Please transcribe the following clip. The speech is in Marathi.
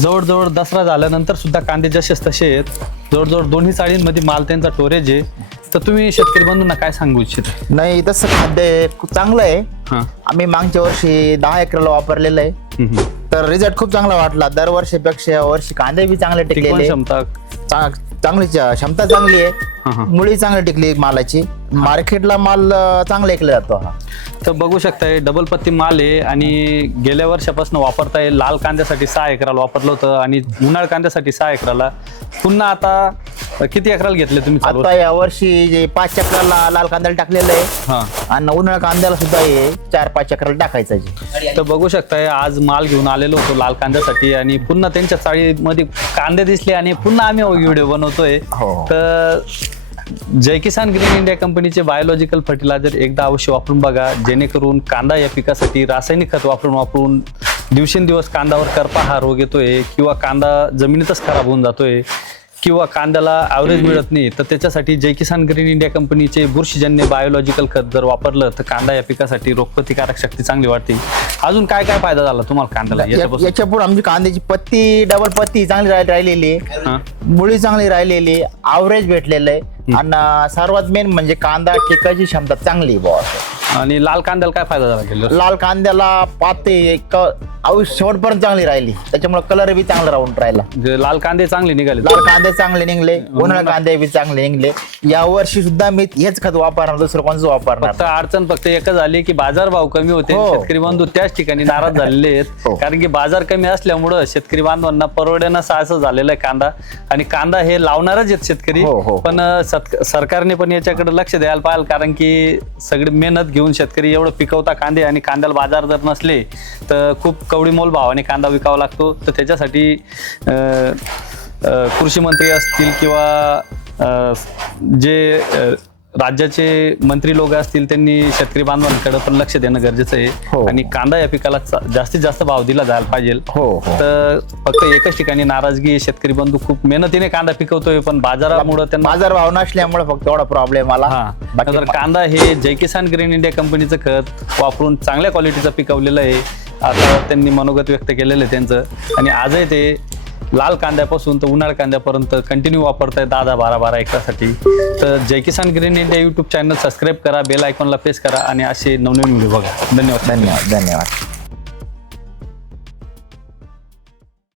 जवळजवळ दसरा झाल्यानंतर सुद्धा कांदे जसेच तसे आहेत. जवळजवळ दोन्ही चाळींमध्ये माल त्यांचा स्टोरेज आहे. तर तुम्ही शेतकरी बंधूंना काय सांगू इच्छिता? नाही तसं खाद्य खूप चांगलं आहे. हां. आम्ही मागच्या वर्षी दहा एकरला वापरलेलं आहे. हम्म. तर रिझल्ट खूप चांगला वाटला. दरवर्षीपेक्षा या वर्षी कांदे बी चांगले टिकवण टिकलेले. क्षमता चा- चांगली च- क्षमता चांगली हा, हा. आहे मुळी चांगली टिकली मालाची. मार्केटला माल अं, चांगला ऐकला जातो हा. तर बघू शकताय डबल पत्ती माल आहे आणि गेल्या वर्षापासून वापरताय लाल कांद्यासाठी सहा एकराला वापरलं होतं आणि उन्हाळ कांद्यासाठी सहा एकराला. पुन्हा आता किती एकराला घेतले तुम्ही चालू आता या वर्षी जे पाच चक्राला लाल कांद्याला टाकलेलं आहे हा आणि उन्हाळा कांद्याला सुद्धा हे चार पाच चक्राला टाकायचं आहे. तर बघू शकताय आज माल घेऊन आलेलो होतो लाल कांद्यासाठी आणि पुन्हा त्यांच्या चाळीमध्ये कांदे दिसले आणि पुन्हा आम्ही व्हिडिओ बनवतोय हो. तर जय किसान ग्रीन इंडिया कंपनीचे बायोलॉजिकल फर्टिलायझर एकदा अवश्य वापरून बघा जेणेकरून कांदा या पिकासाठी रासायनिक खत वापरून वापरून दिवसेंदिवस कांद्यावर करपा हा रोग येतोय किंवा कांदा जमिनीतच खराब होऊन जातोय किंवा कांद्याला ॲव्हरेज मिळत नाही तर त्याच्यासाठी जय किसान ग्रीन इंडिया कंपनीचे बुरशीजन्य बायोलॉजिकल खत जर वापरलं तर कांदा या पिकासाठी रोगप्रतिकारक शक्ती चांगली वाढते. अजून काय काय फायदा झाला तुम्हाला कांद्याला याच्यापासून? याच्यापुढे आमची कांद्याची पत्ती डबल पत्ती चांगली राह- राहिलेली आहे. हा. मुळी चांगली राहिलेली आवरेज भेटलेलं आहे. आणि सर्वात मेन म्हणजे कांदा टिकायची क्षमता चांगली असं. आणि लाल कांद्याला काय फायदा झाला गेलो लाल कांद्याला पाते एक आयुष्य शेवटपर्यंत चांगली राहिली. त्याच्यामुळे कलर बी चांगला राहून राहिला. जे लाल कांदे चांगले निघाले लाल कांदे चांगले निघले उन्हाळा कांदे बी चांगले निघले. या वर्षी सुद्धा मी हेच खत वापरणार दुसरं कोणचं वापरणार? फक्त अडचण फक्त एकच आली की बाजार भाव कमी होते. हो. शेतकरी बांधव त्याच ठिकाणी नाराज झालेले आहेत. हो. कारण की बाजार कमी असल्यामुळं शेतकरी बांधवांना परवड्यानं असं झालेलं आहे कांदा. आणि कांदा हे लावणारच आहेत शेतकरी. हो, हो. पण अं, सत- सरकारने पण याच्याकडे लक्ष द्यायला पाहिजे कारण की सगळी मेहनत घेऊन शेतकरी एवढं पिकवता कांदे आणि कांद्याला बाजार जर नसले तर खूप कवडी मोल भावाने कांदा विकावा लागतो. तर त्याच्यासाठी कृषी मंत्री असतील किंवा जे राज्याचे मंत्री लोक असतील त्यांनी शेतकरी बांधवांकडे पण लक्ष देणं गरजेचं आहे. हो. आणि कांदा या पिकाला चा- जास्तीत जास्त भाव दिला जायला पाहिजे. हो हो. तर फक्त एकच ठिकाणी नाराजगी आहे. शेतकरी बंधू खूप मेहनतीने कांदा पिकवतोय पण बाजारामुळे त्यांना बाजार भाव नसल्यामुळे फक्त एवढा प्रॉब्लेम आला हा. बाकी कांदा हे जय किसान ग्रीन इंडिया कंपनीचं खत वापरून चांगल्या क्वालिटीचं पिकवलेलं आहे. आता त्यांनी मनोगत व्यक्त केलेलं आहे त्यांचं. आणि आजही ते लाल कांद्यापासून तर उन्हाळ कांद्यापर्यंत कंटिन्यू वापरताय दहा दहा बारा बारा एकरासाठी. तर Jai Kisan green India YouTube channel subscribe करा बेल आयकॉनला प्रेस करा आणि असे नवनवीन व्हिडिओ बघा. धन्यवाद. धन्यवाद धन्यवाद.